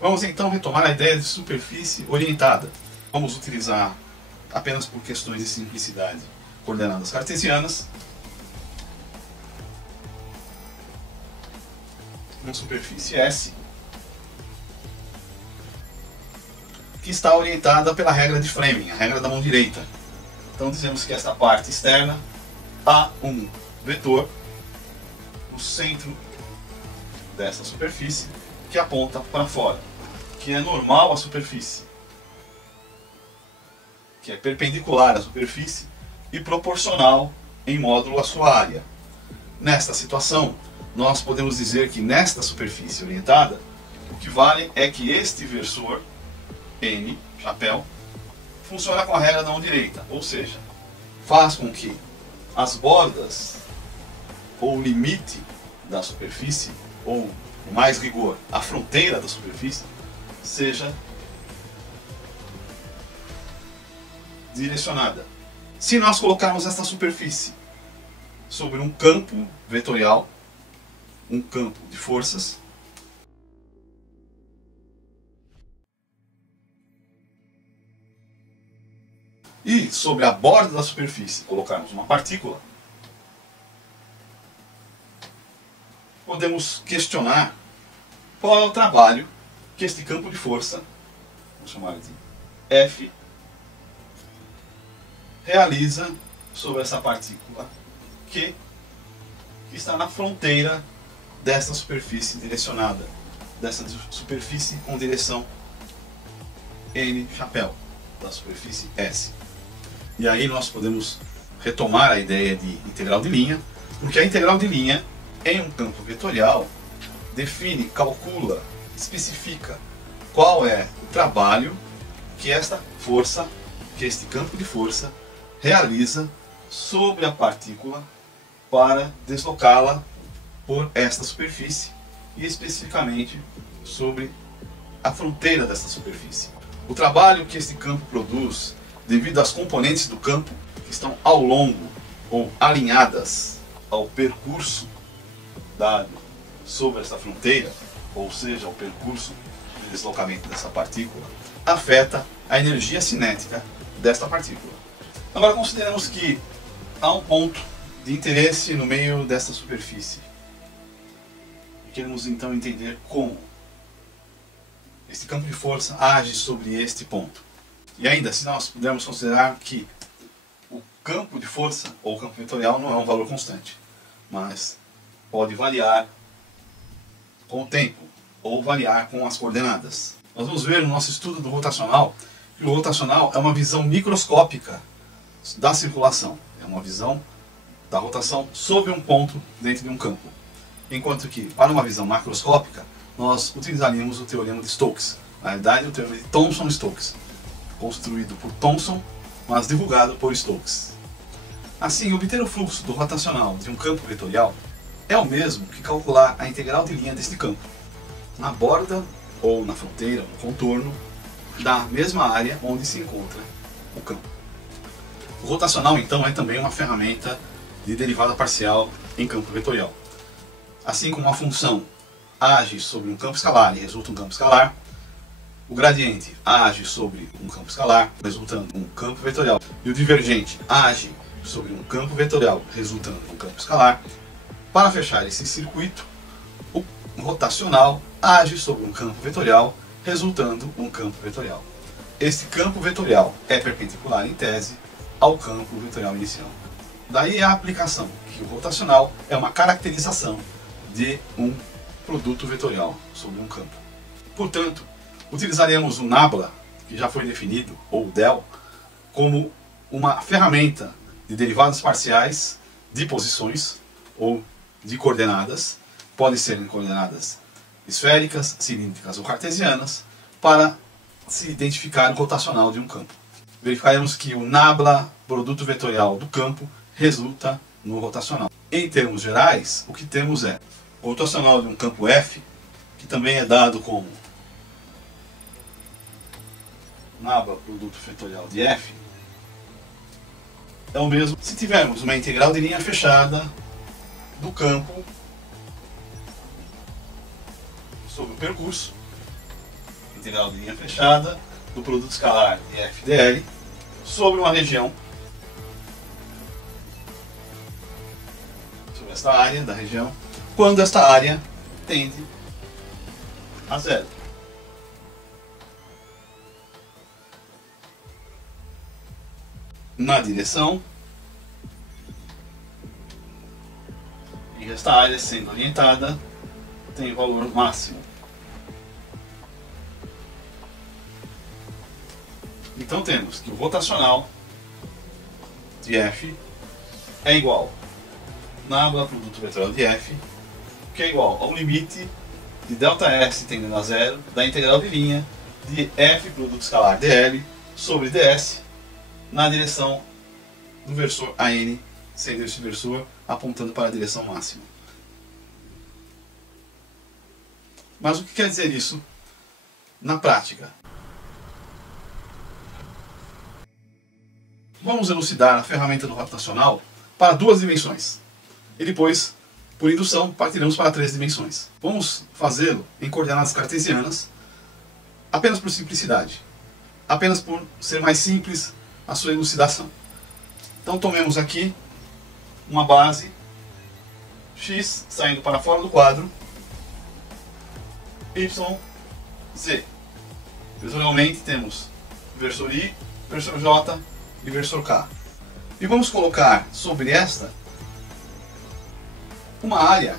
Vamos então retomar a ideia de superfície orientada. Vamos utilizar, apenas por questões de simplicidade, coordenadas cartesianas. Uma superfície S que está orientada pela regra de Fleming, a regra da mão direita. Então dizemos que esta parte externa há um vetor no centro dessa superfície que aponta para fora, que é normal à superfície, que é perpendicular à superfície e proporcional em módulo à sua área. Nesta situação, nós podemos dizer que nesta superfície orientada, o que vale é que este versor, N, chapéu, funciona com a regra da mão direita, ou seja, faz com que as bordas, ou o limite da superfície, ou, com mais rigor, a fronteira da superfície, seja direcionada. Se nós colocarmos esta superfície sobre um campo vetorial, um campo de forças, e sobre a borda da superfície colocarmos uma partícula, podemos questionar qual é o trabalho que este campo de força, vamos chamar de F, realiza sobre essa partícula Q, que está na fronteira dessa superfície direcionada, dessa superfície com direção N, chapéu, da superfície S. E aí nós podemos retomar a ideia de integral de linha, porque a integral de linha, em um campo vetorial, define, calcula, especifica qual é o trabalho que esta força, que este campo de força, realiza sobre a partícula para deslocá-la por esta superfície e especificamente sobre a fronteira desta superfície. O trabalho que este campo produz, devido às componentes do campo que estão ao longo ou alinhadas ao percurso dado sobre esta fronteira, ou seja, ao percurso de deslocamento dessa partícula, afeta a energia cinética desta partícula. Agora consideremos que há um ponto de interesse no meio desta superfície. E queremos então entender como este campo de força age sobre este ponto. E ainda, se nós pudermos considerar que o campo de força, ou o campo vetorial, não é um valor constante, mas pode variar com o tempo, ou variar com as coordenadas. Nós vamos ver no nosso estudo do rotacional, que o rotacional é uma visão microscópica da circulação, é uma visão da rotação sobre um ponto dentro de um campo. Enquanto que, para uma visão macroscópica, nós utilizaríamos o teorema de Stokes, na realidade o teorema de Thomson-Stokes, construído por Thomson, mas divulgado por Stokes. Assim, obter o fluxo do rotacional de um campo vetorial é o mesmo que calcular a integral de linha deste campo, na borda ou na fronteira, no contorno, da mesma área onde se encontra o campo. O rotacional, então, é também uma ferramenta de derivada parcial em campo vetorial. Assim como a função age sobre um campo escalar e resulta um campo escalar, o gradiente age sobre um campo escalar, resultando um campo vetorial, e o divergente age sobre um campo vetorial, resultando um campo escalar. Para fechar esse circuito, o rotacional age sobre um campo vetorial, resultando um campo vetorial. Este campo vetorial é perpendicular em tese ao campo vetorial inicial. Daí a aplicação que o rotacional é uma caracterização de um produto vetorial sobre um campo. Portanto, utilizaremos o nabla, que já foi definido, ou del, como uma ferramenta de derivadas parciais de posições ou de coordenadas, podem ser coordenadas esféricas, cilíndricas ou cartesianas, para se identificar o rotacional de um campo. Verificaremos que o nabla, produto vetorial do campo, resulta no rotacional. Em termos gerais, o que temos é o rotacional de um campo F, que também é dado como nabla, produto vetorial de F, é o mesmo se tivermos uma integral de linha fechada do campo sobre o percurso integral de linha fechada do produto escalar de f dl sobre uma região, sobre esta área da região, quando esta área tende a zero. Na direção e esta área sendo orientada tem valor máximo. Então temos que o rotacional de f é igual nábula produto vetorial de f, que é igual ao limite de ΔS tendendo a zero da integral de linha de f produto escalar dl sobre ds na direção do versor AN, sendo esse versor apontando para a direção máxima. Mas o que quer dizer isso na prática? Vamos elucidar a ferramenta do rotacional para 2 dimensões. E depois, por indução, partiremos para 3 dimensões. Vamos fazê-lo em coordenadas cartesianas, apenas por simplicidade. Apenas por ser mais simples a sua elucidação. Então tomemos aqui uma base x saindo para fora do quadro, y, z. Visualmente temos versor i, versor j e versor k. E vamos colocar sobre esta uma área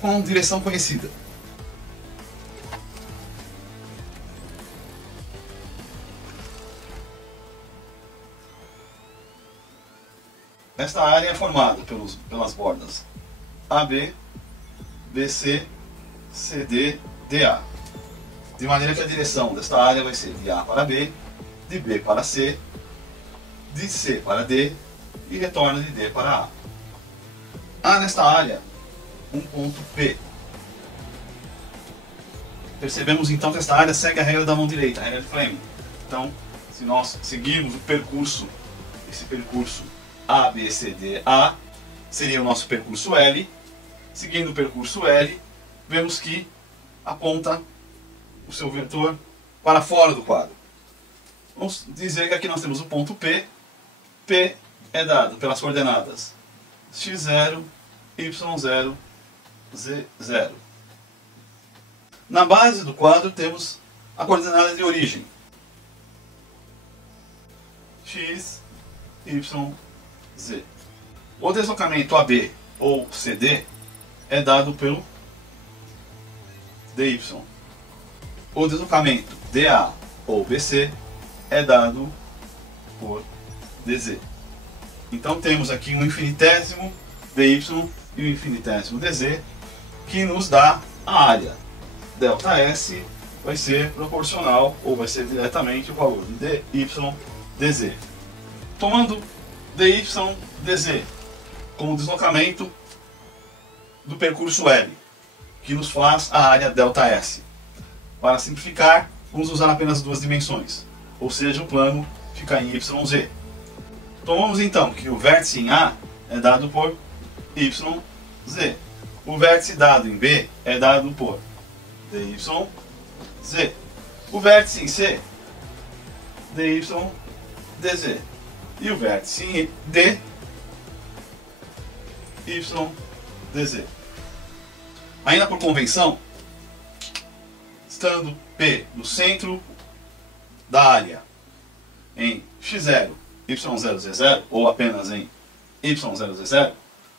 com direção conhecida. Esta área é formada pelas bordas AB, BC, CD, DA. De maneira que a direção desta área vai ser de A para B, de B para C, de C para D e retorna de D para A. Há nesta área um ponto P. Percebemos então que esta área segue a regra da mão direita, a regra de Fleming. Então, se nós seguirmos o percurso, esse percurso A, B, C, D, A, seria o nosso percurso L. Seguindo o percurso L, vemos que aponta o seu vetor para fora do quadro. Vamos dizer que aqui nós temos o ponto P. P é dado pelas coordenadas x0, y0, z0. Na base do quadro temos a coordenada de origem, x, y, z. O deslocamento AB ou CD é dado pelo dy. O deslocamento DA ou BC é dado por dz. Então temos aqui um infinitésimo dy e um infinitésimo dz que nos dá a área. ΔS vai ser proporcional ou vai ser diretamente o valor de dy dz. Tomando dy dz como deslocamento do percurso L, que nos faz a área ΔS. Para simplificar, vamos usar apenas 2 dimensões, ou seja, o plano fica em YZ. Tomamos então que o vértice em A é dado por YZ. O vértice dado em B é dado por DYZ. O vértice em C, DYDZ. E o vértice em D, YDZ. Ainda por convenção, estando P no centro da área em x0, y0, z0, ou apenas em y0, z0,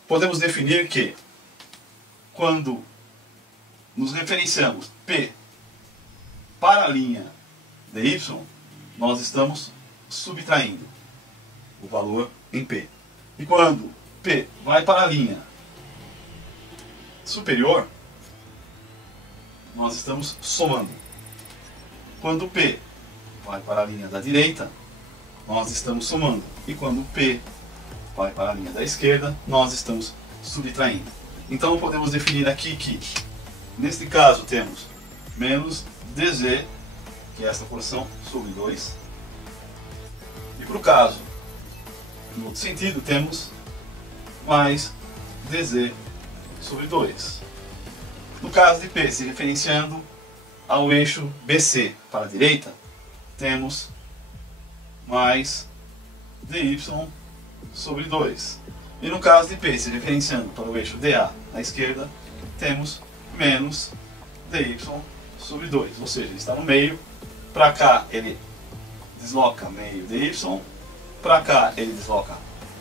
podemos definir que quando nos referenciamos P para a linha dy, nós estamos subtraindo o valor em P. E quando P vai para a linha superior, nós estamos somando. Quando P vai para a linha da direita, nós estamos somando. E quando P vai para a linha da esquerda, nós estamos subtraindo. Então podemos definir aqui que, neste caso, temos menos dz, que é esta porção, sobre 2. E para o caso, no outro sentido, temos mais dz sobre 2. No caso de P se referenciando ao eixo BC para a direita, temos mais dy sobre 2. E no caso de P, se referenciando para o eixo DA à esquerda, temos menos dy sobre 2. Ou seja, ele está no meio. Para cá ele desloca meio dy, para cá ele desloca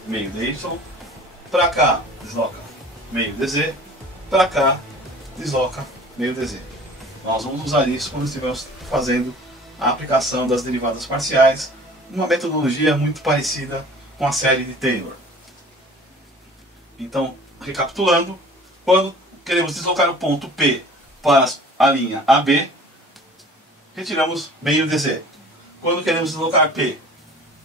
meio dy, para cá desloca meio dz, para cá desloca meio dz. Nós vamos usar isso quando estivermos fazendo a aplicação das derivadas parciais, uma metodologia muito parecida com a série de Taylor. Então, recapitulando, quando queremos deslocar o ponto P para a linha AB, retiramos meio dz. Quando queremos deslocar P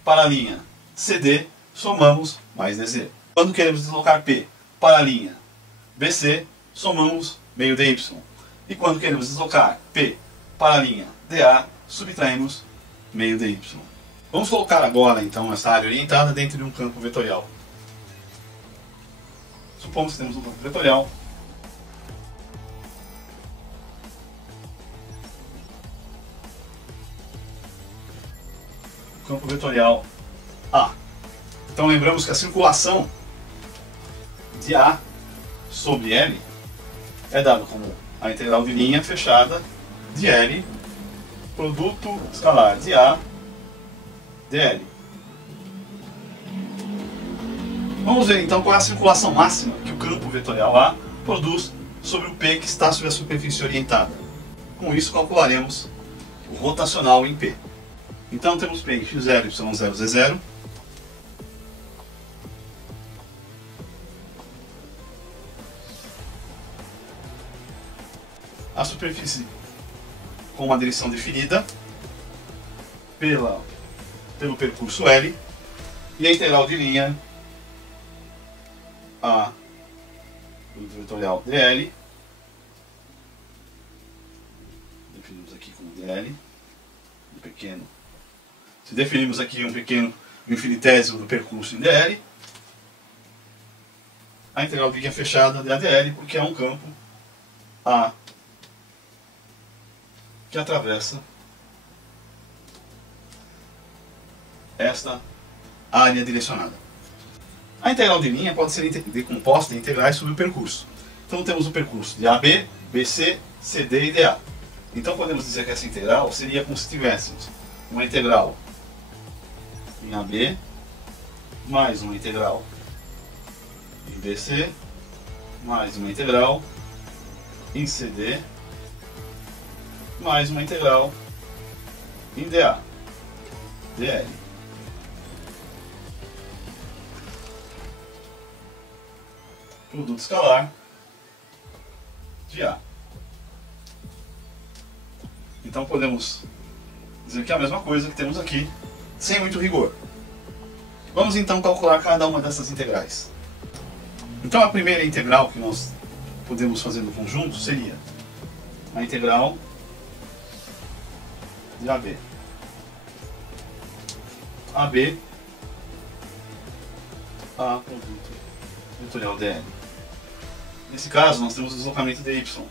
para a linha CD, somamos mais dz. Quando queremos deslocar P para a linha BC, somamos meio dy. E quando queremos deslocar P para a linha DA, subtraímos meio dy. Vamos colocar agora, então, essa área orientada dentro de um campo vetorial. Supomos que temos um campo vetorial. Campo vetorial A. Então lembramos que a circulação de A sobre L é dada como a integral de linha fechada de L, produto escalar de A dl. Vamos ver então qual é a circulação máxima que o campo vetorial A produz sobre o P que está sobre a superfície orientada. Com isso calcularemos o rotacional em P. Então temos P em x0, y0, z0. A superfície com uma direção definida pelo percurso L e a integral de linha A do vetorial dl, definimos aqui como dl, um pequeno. Se definimos aqui um pequeno infinitésimo do percurso em dl, a integral de linha fechada de ADL, porque é um campo A que atravessa esta área direcionada. A integral de linha pode ser decomposta em integrais sobre o percurso. Então temos o percurso de AB, BC, CD e DA. Então podemos dizer que essa integral seria como se tivéssemos uma integral em AB, mais uma integral em BC, mais uma integral em CD, mais uma integral em DA, DL. Produto escalar de A. Então podemos dizer que é a mesma coisa que temos aqui, sem muito rigor. Vamos então calcular cada uma dessas integrais. Então a primeira integral que nós podemos fazer no conjunto seria a integral de AB. AB a produto vetorial dl. Nesse caso, nós temos o deslocamento de y.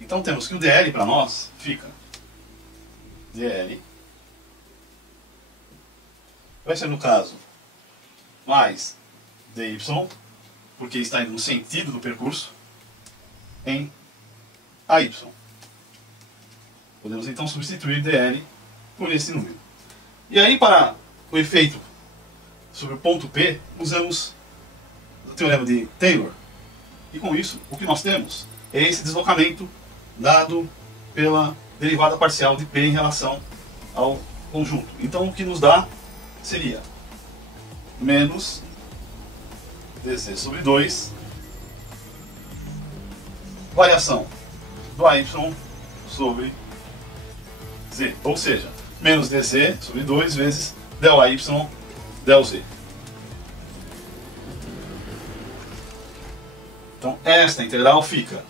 Então temos que o dl para nós fica dl vai ser, no caso, mais dy, porque está indo no sentido do percurso, em AY. Podemos então substituir dl por esse número. E aí, para o efeito sobre o ponto P, usamos o teorema de Taylor. E com isso, o que nós temos é esse deslocamento dado pela derivada parcial de P em relação ao conjunto. Então o que nos dá seria menos dz sobre 2, variação do AY sobre z. Ou seja, menos dz sobre 2 vezes del AY del z. Então esta integral fica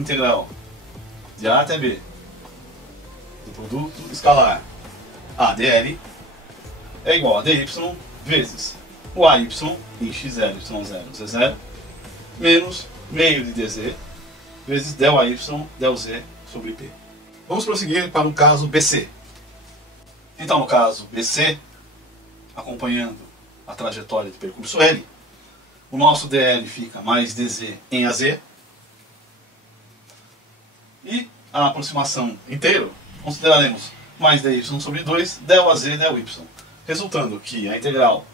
integral de A até B do produto escalar A dl é igual a dy vezes o AY em x0, y0, z0 menos meio de dz vezes del AY, del Z sobre P. Vamos prosseguir para o caso BC. Então, no caso BC, acompanhando a trajetória de percurso L, o nosso dl fica mais dz em AZ e a aproximação inteiro consideraremos mais dy sobre 2 del AZ del Y, resultando que a integral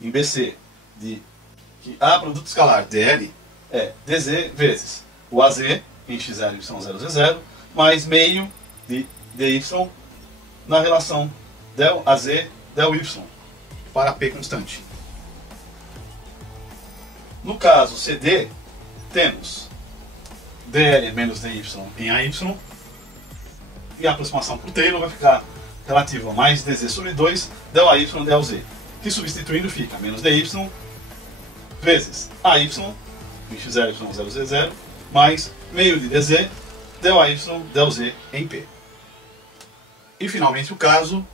em BC de que A produto escalar dl é dz vezes o AZ em x0, y0, z0 mais meio de dy na relação del AZ del Y para P constante. No caso CD, temos dl menos dy em AY e a aproximação por Taylor vai ficar relativa a mais dz sobre 2 del AY del Z, que substituindo fica menos dy vezes AY em x0, y0, z0 mais meio de dz del AY del Z em P. E finalmente o caso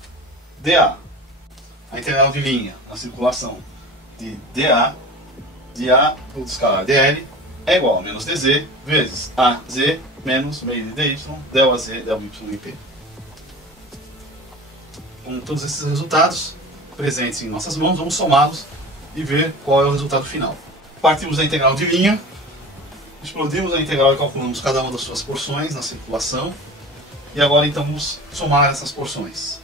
dA, a integral de linha na circulação de dA de A produto escalar dl é igual a menos dz vezes AZ menos meio de dy del AZ del Y em P. Com todos esses resultados presentes em nossas mãos, vamos somá-los e ver qual é o resultado final. Partimos da integral de linha, explodimos a integral e calculamos cada uma das suas porções na circulação. E agora então vamos somar essas porções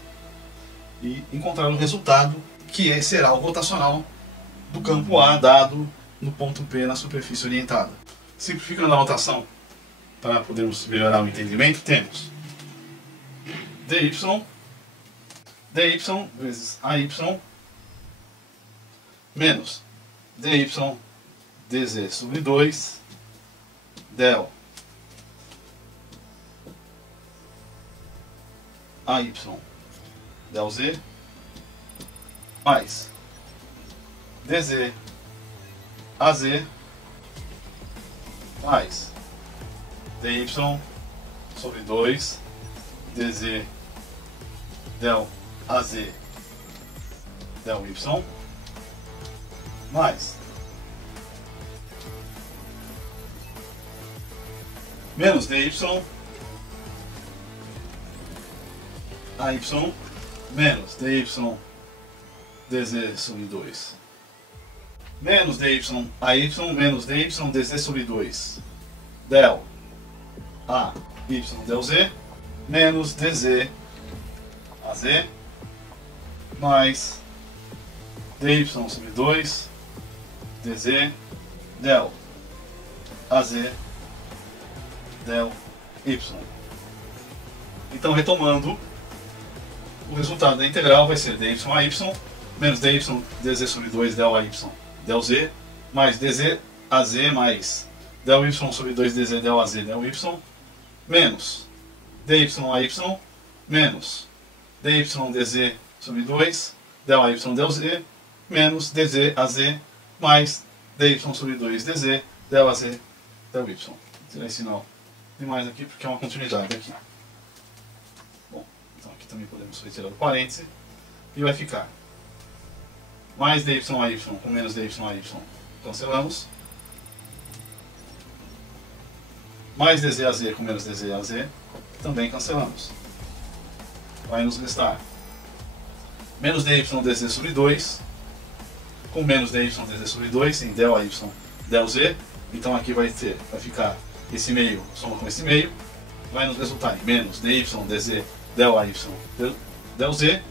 e encontrar o resultado que será o rotacional do campo A dado no ponto P na superfície orientada. Simplificando a notação para podermos melhorar o entendimento, temos dy vezes AY menos dy dz sobre 2 del AY del Z mais dz AZ mais dy sobre 2 dz del AZ del Y mais menos dy AY menos dy dz sobre 2 menos dy AY menos dy dz sobre 2 del AY del Z menos dz AZ mais dy sobre 2 dz del AZ del Y. Então, retomando, o resultado da integral vai ser dy AY menos dy dz sobre 2 del AY del Z mais dz AZ mais del Y sobre 2 dz del AZ del Y menos dy AY menos dy dz sobre 2 del AY del Z menos dz AZ mais dy sobre 2 dz del AZ del Y. Vou tirar esse sinal demais aqui porque é uma continuidade aqui. Bom, então aqui também podemos retirar o parêntese e vai ficar mais dy AY com menos dy AY, cancelamos. Mais dz AZ com menos dz AZ, também cancelamos. Vai nos restar menos dy dz sobre 2 com menos dy dz sobre 2 em del AY del Z. Então aqui vai ficar esse meio soma com esse meio, vai nos resultar em menos dy dz del AY del Z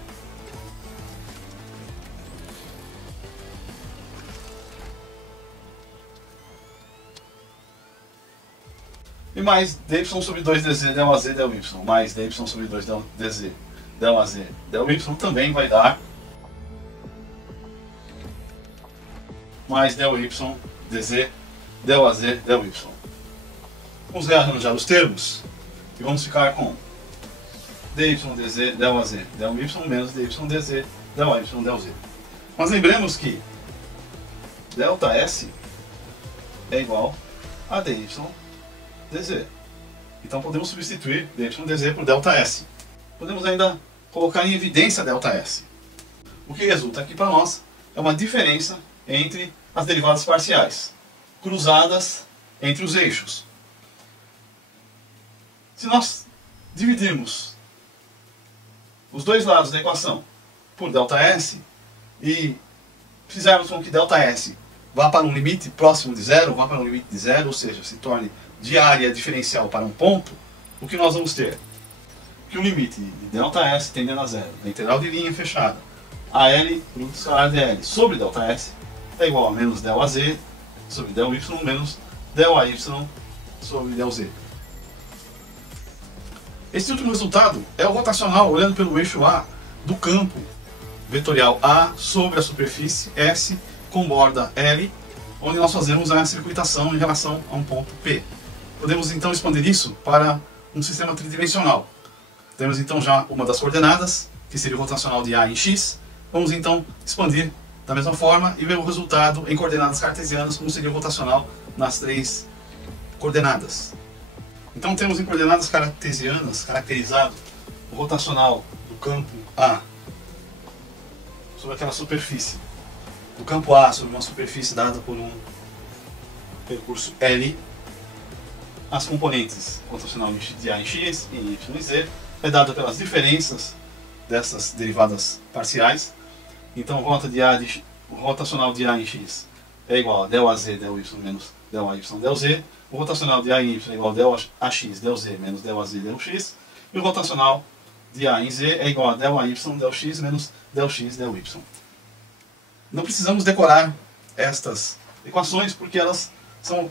e mais dy sobre 2 dz del AZ del Y mais dy sobre 2 dz del AZ del Y também vai dar mais del Y dz del AZ del Y. Vamos rearranjar os termos e vamos ficar com dy dz del AZ del Y menos dy dz del AY del Z. Mas lembremos que delta S é igual a dy dz. Então podemos substituir dz por ΔS. Podemos ainda colocar em evidência ΔS. O que resulta aqui para nós é uma diferença entre as derivadas parciais, cruzadas entre os eixos. Se nós dividirmos os dois lados da equação por ΔS e fizermos com que ΔS vá para um limite próximo de zero, vá para um limite de zero, ou seja, se torne de área diferencial para um ponto, o que nós vamos ter? Que o limite de ΔS tendendo a zero, da integral de linha fechada, AL produto escalar dl sobre ΔS é igual a menos ΔAz sobre ΔY menos ΔAy sobre ΔZ. Esse último resultado é o rotacional olhando pelo eixo A do campo vetorial A sobre a superfície S com borda L, onde nós fazemos a circuitação em relação a um ponto P. Podemos então expandir isso para um sistema tridimensional. Temos então já uma das coordenadas, que seria o rotacional de A em x. Vamos então expandir da mesma forma e ver o resultado em coordenadas cartesianas, como seria o rotacional nas três coordenadas. Então temos em coordenadas cartesianas caracterizado o rotacional do campo A sobre aquela superfície. Do campo A sobre uma superfície dada por um percurso L, as componentes rotacional de A em x e Y em z é dada pelas diferenças dessas derivadas parciais. Então o rotacional de A em x é igual a ΔAz, ΔY menos ΔY, ΔZ. O rotacional de A em y é igual a ΔAx, ΔZ menos ΔAz, ΔX. E o rotacional de A em z é igual a ΔY, ΔX menos ΔX, ΔY. Não precisamos decorar estas equações porque elas são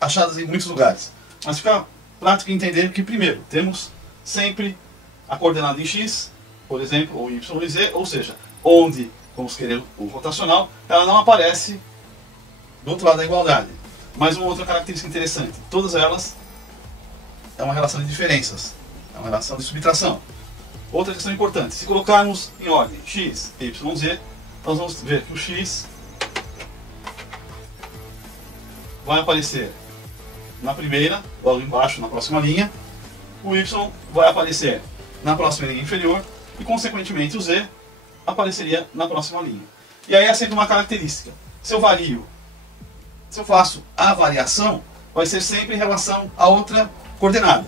achadas em muitos lugares. Mas fica prático entender que, primeiro, temos sempre a coordenada em x, por exemplo, ou y e z, ou seja, onde vamos querer o rotacional, ela não aparece do outro lado da igualdade. Mais uma outra característica interessante, todas elas é uma relação de diferenças, é uma relação de subtração. Outra questão importante, se colocarmos em ordem x, y, z, nós vamos ver que o x vai aparecer na primeira, logo embaixo, na próxima linha, o y vai aparecer na próxima linha inferior e, consequentemente, o z apareceria na próxima linha. E aí é sempre uma característica. Se eu faço a variação, vai ser sempre em relação a outra coordenada.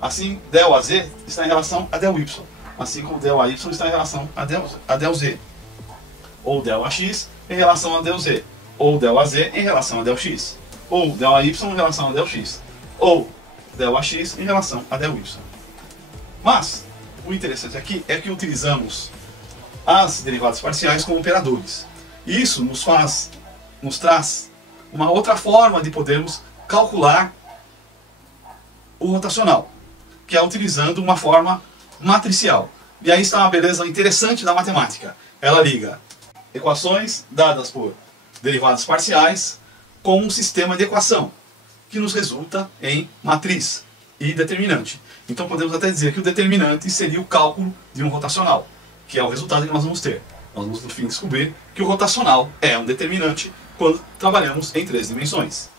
Assim, ΔAz está em relação a ΔY, assim como ΔAy está em relação a ΔZ. Ou ΔAx em relação a ΔZ, ou ΔAz em relação a ΔX, ou ΔAy em relação a ΔX, ou ΔAx em relação a ΔY. Mas, o interessante aqui é que utilizamos as derivadas parciais como operadores. E isso nos traz uma outra forma de podermos calcular o rotacional, que é utilizando uma forma matricial. E aí está uma beleza interessante da matemática. Ela liga equações dadas por derivadas parciais com um sistema de equação, que nos resulta em matriz e determinante. Então podemos até dizer que o determinante seria o cálculo de um rotacional, que é o resultado que nós vamos ter. Nós vamos, no fim, descobrir que o rotacional é um determinante quando trabalhamos em três dimensões.